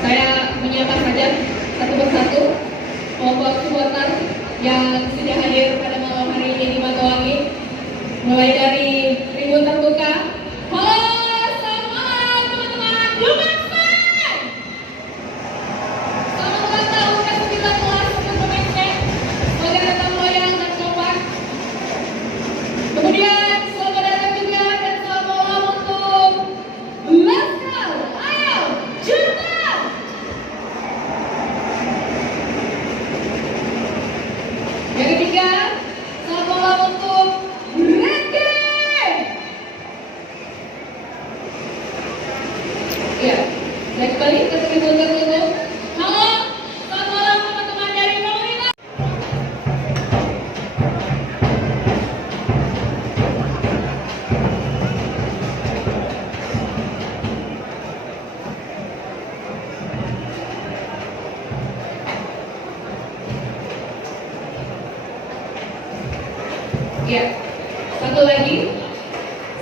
Saya menyapa saja satu persatu kelompok supporter yang sudah hadir pada malam hari ini di Batuwangi. Mulai dari tribun terbuka. Halo, selamat malam teman-teman. Jumat Fan. Selamat ulang tahun ke-19 untuk pemain. Semoga tetap loyal dan kompak. Kemudian selamat datang juga dan selamat malam untuk Laskar. Ayo, Jakarta. Yang ketiga, selamat malam untuk Regi. Ya, saya kembali ke tribun tertutup. Halo, selamat malam teman-teman dari pemerintah. Ya, satu lagi,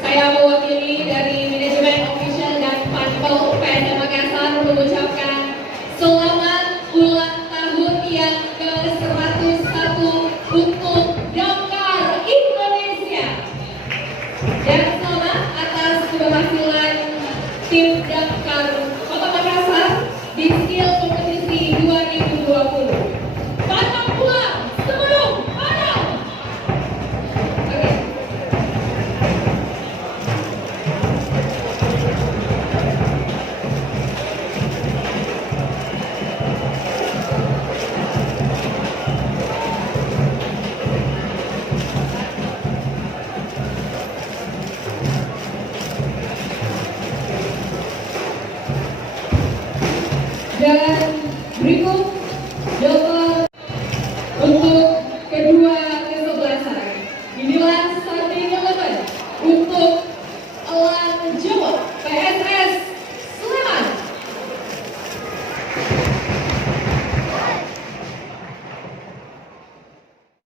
saya mewakili dari manajemen official dan panpel PSM Makassar mengucapkan selamat ulang tahun yang ke-101 untuk Damkar Indonesia dan selamat atas keberhasilan tim Damkar Kota Makassar di skill kompetisi 2020. Pantang pulang sebelum padam. Oke. Dan berikut